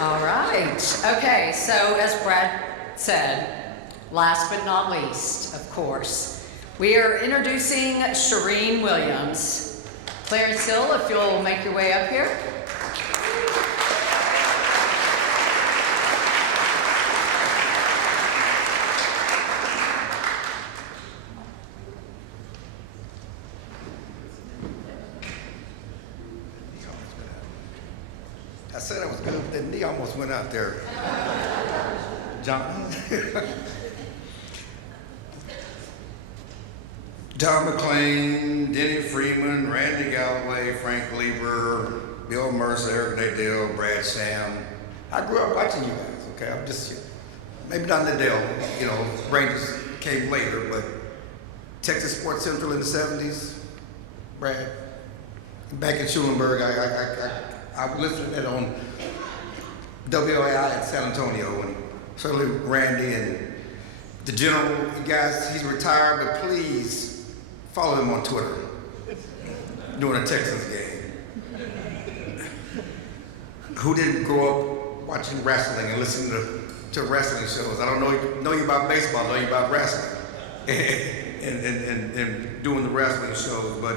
All right. Okay, so as Brad said, last but not least, of course, we are introducing Charean Williams. Clarence Hill, if you'll make your way up here. I said I was good, but the knee almost went out there. John. John McClain, Denny Freeman, Randy Galloway, Frank Lieber, Bill Mercer, Eric Nadell, Brad Sam. I grew up watching you guys, okay? I'm just, maybe not Nadell, you know, Rangers came later, but Texas Sports Central in the 70s, Brad. Back in Schulenburg, I listened to that on WAI in San Antonio, and certainly Randy and the general, guys, he's retired, but please follow him on Twitter during a Texans game. Who didn't grow up watching wrestling and listening to wrestling shows? I don't know you about baseball, I know you about wrestling and doing the wrestling shows, but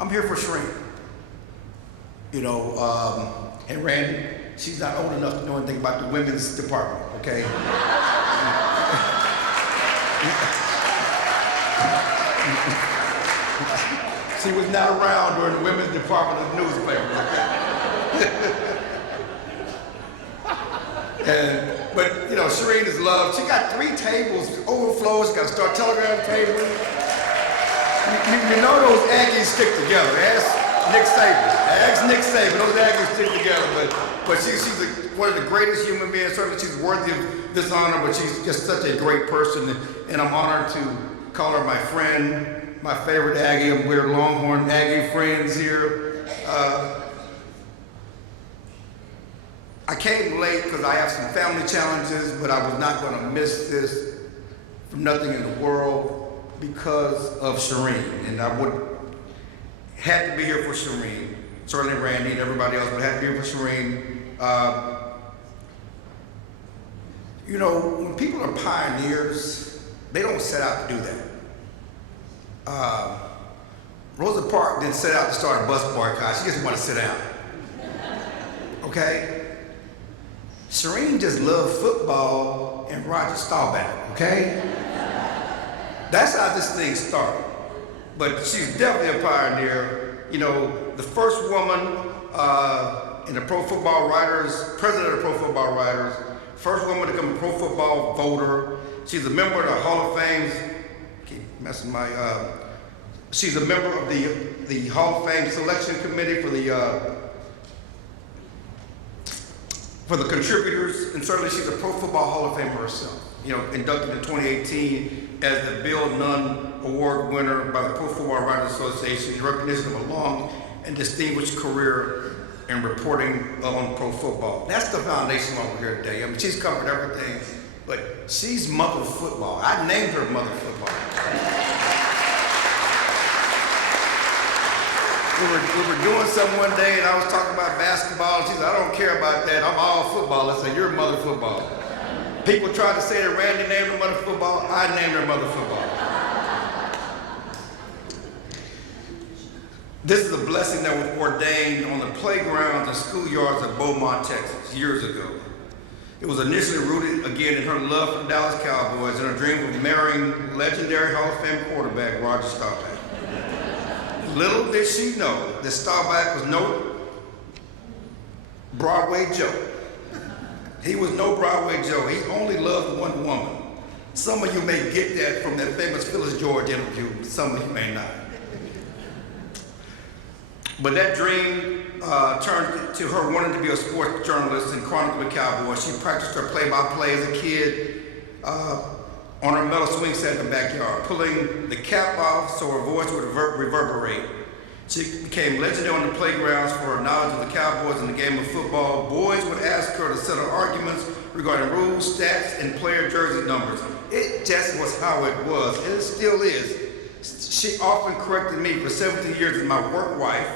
I'm here for Charean. You know, and Randy, she's not old enough to know anything about the women's department, okay? She was not around during the women's department of the newspaper, okay? But, you know, Charean is loved. She got 3 tables, overflow. She got a Star Telegram table. You know those Aggies stick together. Ask Nick Saban. Those Aggies stick together. But she's one of the greatest human beings. Certainly she's worthy of this honor, but she's just such a great person. And I'm honored to call her my friend, my favorite Aggie. We're Longhorn Aggie friends here. I came late because I have some family challenges, but I was not going to miss this for nothing in the world because of Charean. And I would had to be here for Charean. Certainly Randy and everybody else, but had to be here for Charean. You know, when people are pioneers, they don't set out to do that. Rosa Parks didn't set out to start a bus boycott. She just wanted to sit down. Okay? Charean just loved football and Roger Staubach, okay? That's how this thing started. But she's definitely a pioneer. You know, the first woman in the Pro Football Writers, president of the Pro Football Writers, first woman to become a Pro Football voter. She's a member of the Hall of Fame. Keep messing my. She's a member of the Hall of Fame selection committee for the contributors, and certainly she's a Pro Football Hall of Famer herself. You know, inducted in 2018 as the Bill Nunn Award winner by the Pro Football Writers Association in recognition of a long and distinguished career in reporting on pro football. That's the foundation over here today. I mean, she's covered everything, but she's Mother Football. I named her Mother Football. We were doing something one day, and I was talking about basketball, and she said, I don't care about that. I'm all football. I said, you're Mother Football. People tried to say that Randy named her Mother Football. I named her Mother Football. This is a blessing that was ordained on the playgrounds and schoolyards of Beaumont, Texas, years ago. It was initially rooted again in her love for the Dallas Cowboys and her dream of marrying legendary Hall of Fame quarterback Roger Staubach. Little did she know that Staubach was no Broadway Joe. He was no Broadway Joe. He only loved one woman. Some of you may get that from that famous Phyllis George interview. Some of you may not. But that dream turned to her wanting to be a sports journalist and chronicle the Cowboys. She practiced her play-by-play as a kid on her metal swing set in the backyard, pulling the cap off so her voice would reverberate. She became legendary on the playgrounds for her knowledge of the Cowboys and the game of football. Boys would ask her to settle arguments regarding rules, stats, and player jersey numbers. It just was how it was, and it still is. She often corrected me for 17 years as my work wife,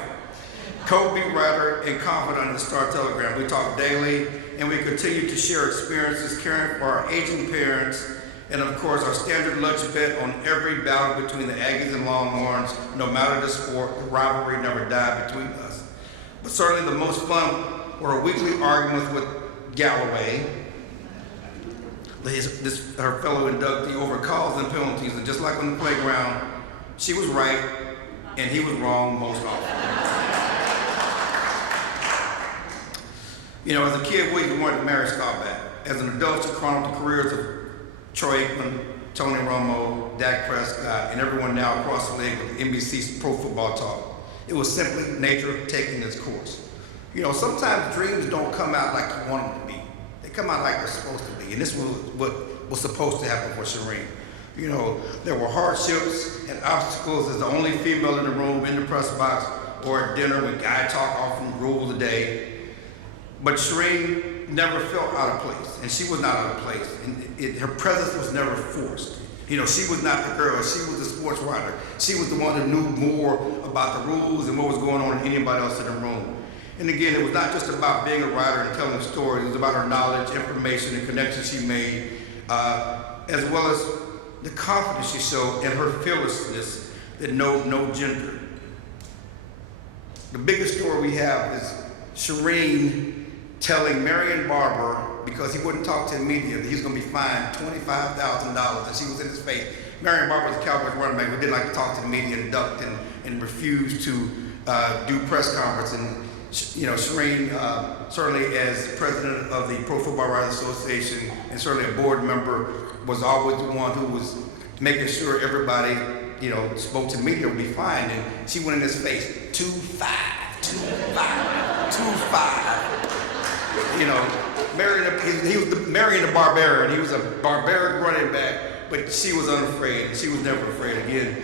co-beat writer and confidant in the Star-Telegram. We talk daily, and we continue to share experiences caring for our aging parents, and of course, our standard lunch bet on every battle between the Aggies and Longhorns. No matter the sport, the rivalry never died between us. But certainly the most fun were weekly arguments with Galloway, her fellow inductee, over calls and penalties, and just like on the playground, she was right and he was wrong most often. You know, as a kid, we wanted to marry Staubach. As an adult, she chronicled the careers of Troy Aikman, Tony Romo, Dak Prescott, and everyone now across the league with NBC's Pro Football Talk. It was simply nature taking its course. You know, sometimes dreams don't come out like you want them to be. They come out like they're supposed to be, and this was what was supposed to happen for Charean. You know, there were hardships and obstacles as the only female in the room, in the press box, or at dinner when guy talk often ruled the day. But Charean never felt out of place, and she was not out of place. And her presence was never forced. You know, she was not the girl, she was the sports writer. She was the one who knew more about the rules and what was going on than anybody else in the room. And again, it was not just about being a writer and telling stories, it was about her knowledge, information, and connections she made, as well as the confidence she showed and her fearlessness that know no gender. The biggest story we have is Charean telling Marion Barber, because he wouldn't talk to the media, that he was going to be fined $25,000, and she was in his face. Marion Barber was a Cowboys running back who didn't like to talk to the media and ducked and refused to do press conference. And you know, Charean, certainly as president of the Pro Football Writers Association and certainly a board member, was always the one who was making sure everybody, you know, spoke to media would be fine. And she went in his face, 2-5, 2-5, 2-5. You know, he was Marion the Barbarian. He was a barbaric running back, but she was unafraid. She was never afraid again.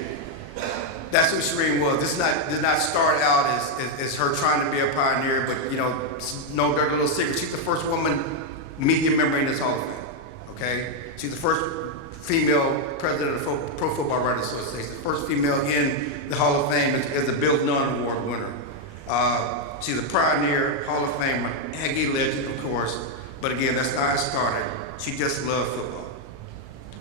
That's who Charean was. This did not start out as her trying to be a pioneer, but you know, no dirty little secret. She's the first woman media member in this Hall of Fame. Okay, she's the first female president of the Pro Football Writers Association, the first female in the Hall of Fame as the Bill Nunn Award winner. She's a pioneer, Hall of Famer, Aggie legend, of course. But again, that's how it started. She just loved football,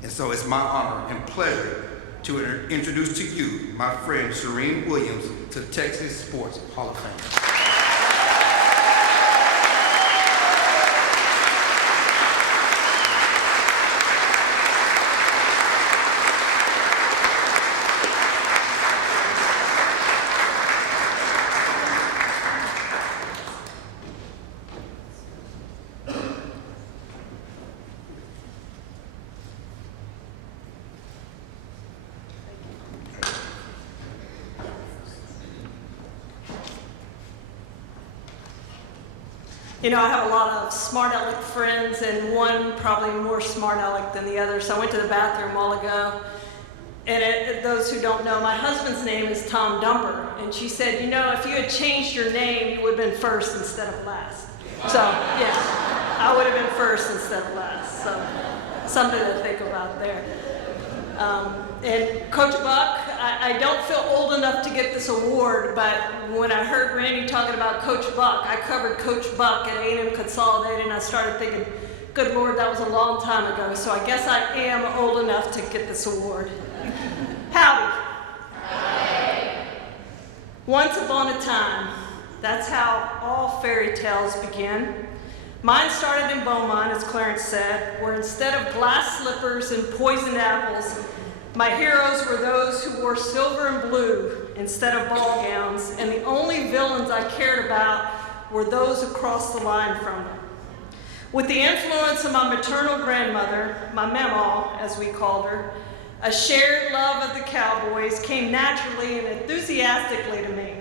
and so it's my honor and pleasure to introduce to you my friend Charean Williams to Texas Sports Hall of Fame. You know, I have a lot of smart aleck friends, and one probably more smart aleck than the other. So I went to the bathroom a while ago, and those who don't know, my husband's name is Tom Dumper, and she said, you know, if you had changed your name, you would have been first instead of last. So, yeah, I would have been first instead of last. So, something to think about there. And Coach Buck, I don't feel old enough to get this award, but when I heard Randy talking about Coach Buck, I covered Coach Buck at A&M Consolidated, and I started thinking, good Lord, that was a long time ago, so I guess I am old enough to get this award. Howdy. Howdy. Once upon a time, that's how all fairy tales begin. Mine started in Beaumont, as Clarence said, where instead of glass slippers and poisoned apples, my heroes were those who wore silver and blue instead of ball gowns, and the only villains I cared about were those across the line from them. With the influence of my maternal grandmother, my Mamaw, as we called her, a shared love of the Cowboys came naturally and enthusiastically to me.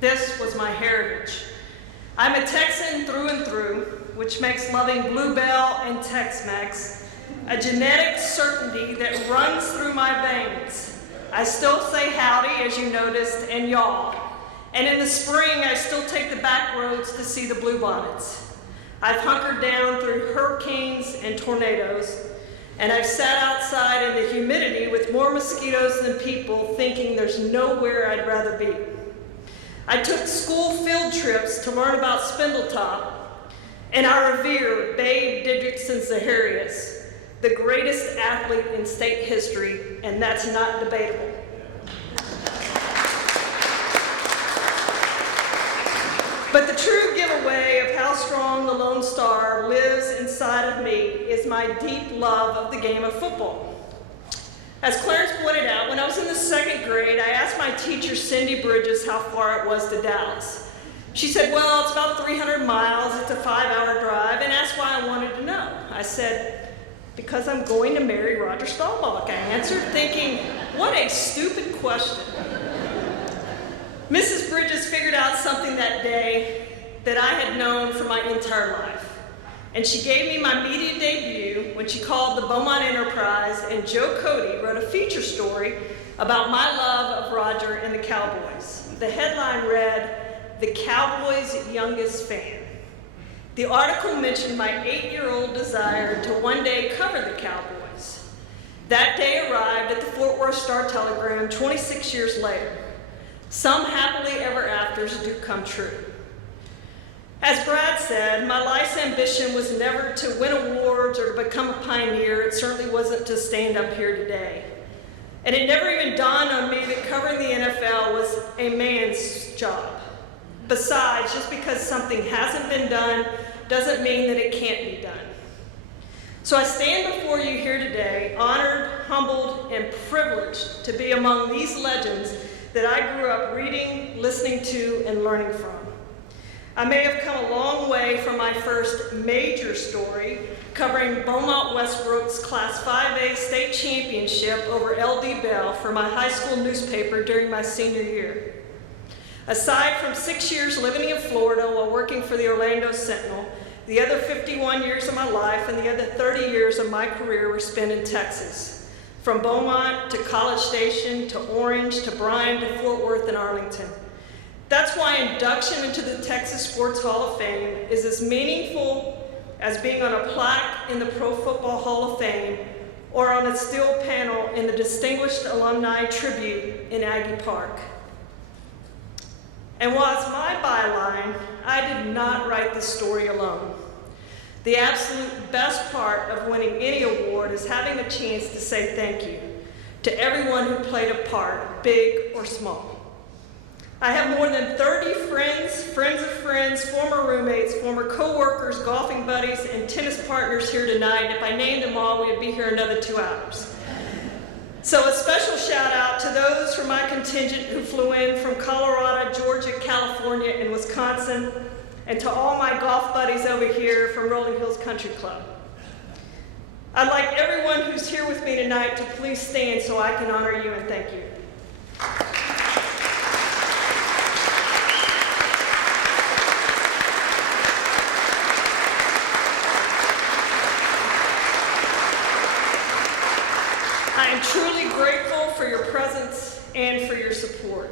This was my heritage. I'm a Texan through and through, which makes loving Bluebell and Tex-Mex a genetic certainty that runs through my veins. I still say howdy, as you noticed, and y'all. And in the spring, I still take the back roads to see the bluebonnets. I've hunkered down through hurricanes and tornadoes, and I've sat outside in the humidity with more mosquitoes than people, thinking there's nowhere I'd rather be. I took school field trips to learn about Spindletop, and I revere Babe Didrikson Zaharias, the greatest athlete in state history, and that's not debatable. But the true giveaway of how strong the Lone Star lives inside of me is my deep love of the game of football. As Clarence pointed out, when I was in the 2nd grade, I asked my teacher, Cindy Bridges, how far it was to Dallas. She said, well, it's about 300 miles, it's a 5-hour drive, and asked why I wanted to know. I said, because I'm going to marry Roger Staubach, I answered, thinking, what a stupid question. Mrs. Bridges figured out something that day that I had known for my entire life. And she gave me my media debut when she called the Beaumont Enterprise, and Joe Cody wrote a feature story about my love of Roger and the Cowboys. The headline read, "The Cowboys' Youngest Fan." The article mentioned my 8-year-old desire to one day cover the Cowboys. That day arrived at the Fort Worth Star-Telegram 26 years later. Some happily ever afters do come true. As Brad said, my life's ambition was never to win awards or to become a pioneer. It certainly wasn't to stand up here today. And it never even dawned on me that covering the NFL was a man's job. Besides, just because something hasn't been done doesn't mean that it can't be done. So I stand before you here today, honored, humbled, and privileged to be among these legends that I grew up reading, listening to, and learning from. I may have come a long way from my first major story, covering Beaumont Westbrook's Class 5A state championship over LD Bell for my high school newspaper during my senior year. Aside from 6 years living in Florida while working for the Orlando Sentinel, the other 51 years of my life and the other 30 years of my career were spent in Texas. From Beaumont to College Station to Orange to Bryan to Fort Worth and Arlington. That's why induction into the Texas Sports Hall of Fame is as meaningful as being on a plaque in the Pro Football Hall of Fame or on a steel panel in the Distinguished Alumni Tribute in Aggie Park. And while it's my byline, I did not write this story alone. The absolute best part of winning any award is having a chance to say thank you to everyone who played a part, big or small. I have more than 30 friends, friends of friends, former roommates, former co-workers, golfing buddies, and tennis partners here tonight. If I named them all, we'd be here another 2 hours. So a special shout out to those from my contingent who flew in from Colorado, Georgia, California, and Wisconsin, and to all my golf buddies over here from Rolling Hills Country Club. I'd like everyone who's here with me tonight to please stand so I can honor you and thank you. I am truly grateful for your presence and for your support.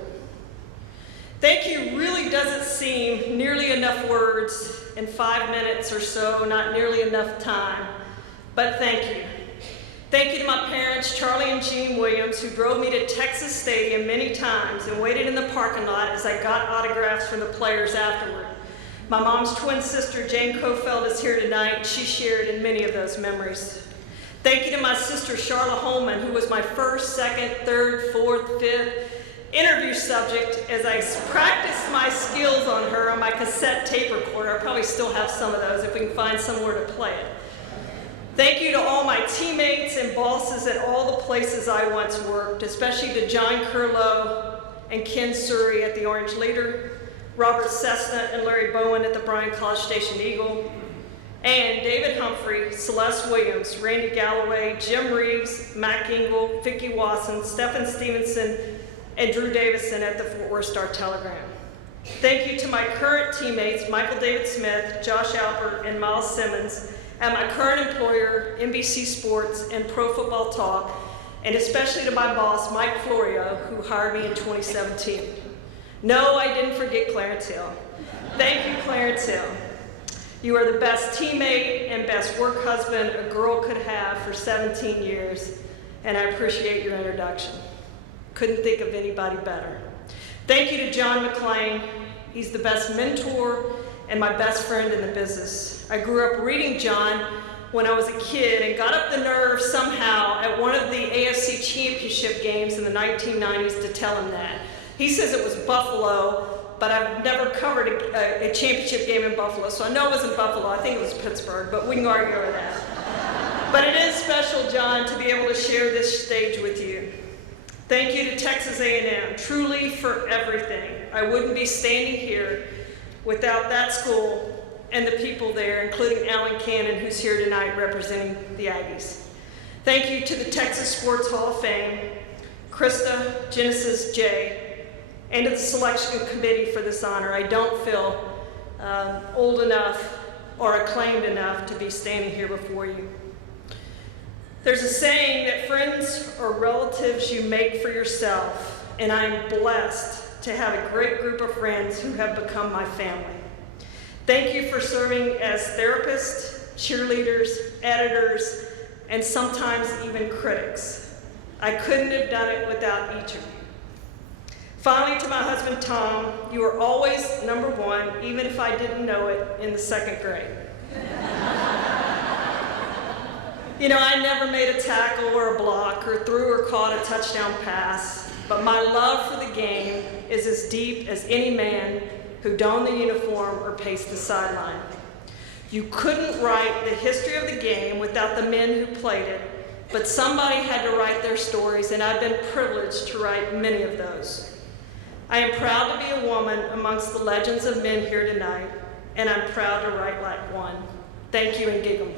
Thank you really doesn't seem nearly enough words in 5 minutes or so, not nearly enough time, but thank you. Thank you to my parents, Charlie and Jean Williams, who drove me to Texas Stadium many times and waited in the parking lot as I got autographs from the players afterward. My mom's twin sister, Jane Kofeld, is here tonight. She shared in many of those memories. Thank you to my sister, Charlotte Holman, who was my first, second, third, fourth, fifth interview subject as I practiced my skills on her on my cassette tape recorder. I probably still have some of those if we can find somewhere to play it. Thank you to all my teammates and bosses at all the places I once worked, especially to John Curlow and Ken Surrey at the Orange Leader, Robert Cessna and Larry Bowen at the Bryan College Station Eagle, and David Humphrey, Celeste Williams, Randy Galloway, Jim Reeves, Mac Engel, Vicki Wasson, Stephen Stevenson, and Drew Davison at the Fort Worth Star-Telegram. Thank you to my current teammates, Michael David Smith, Josh Albert, and Miles Simmons, at my current employer, NBC Sports and Pro Football Talk, and especially to my boss, Mike Florio, who hired me in 2017. No, I didn't forget Clarence Hill. Thank you, Clarence Hill. You are the best teammate and best work husband a girl could have for 17 years, and I appreciate your introduction. Couldn't think of anybody better. Thank you to John McClain. He's the best mentor and my best friend in the business. I grew up reading John when I was a kid and got up the nerve somehow at one of the AFC Championship games in the 1990s to tell him that. He says it was Buffalo, but I've never covered a championship game in Buffalo, so I know it wasn't Buffalo. I think it was Pittsburgh, but we can argue over that. But it is special, John, to be able to share this stage with you. Thank you to Texas A&M, truly for everything. I wouldn't be standing here without that school and the people there, including Alan Cannon, who's here tonight representing the Aggies. Thank you to the Texas Sports Hall of Fame, Krista, Genesis, Jay, and to the selection committee for this honor. I don't feel old enough or acclaimed enough to be standing here before you. There's a saying that friends are relatives you make for yourself, and I'm blessed to have a great group of friends who have become my family. Thank you for serving as therapists, cheerleaders, editors, and sometimes even critics. I couldn't have done it without each of you. Finally, to my husband, Tom, you were always number one, even if I didn't know it in the second grade. You know, I never made a tackle or a block or threw or caught a touchdown pass, but my love for the game is as deep as any man who donned the uniform or paced the sideline. You couldn't write the history of the game without the men who played it, but somebody had to write their stories, and I've been privileged to write many of those. I am proud to be a woman amongst the legends of men here tonight, and I'm proud to write like one. Thank you, and gig 'em.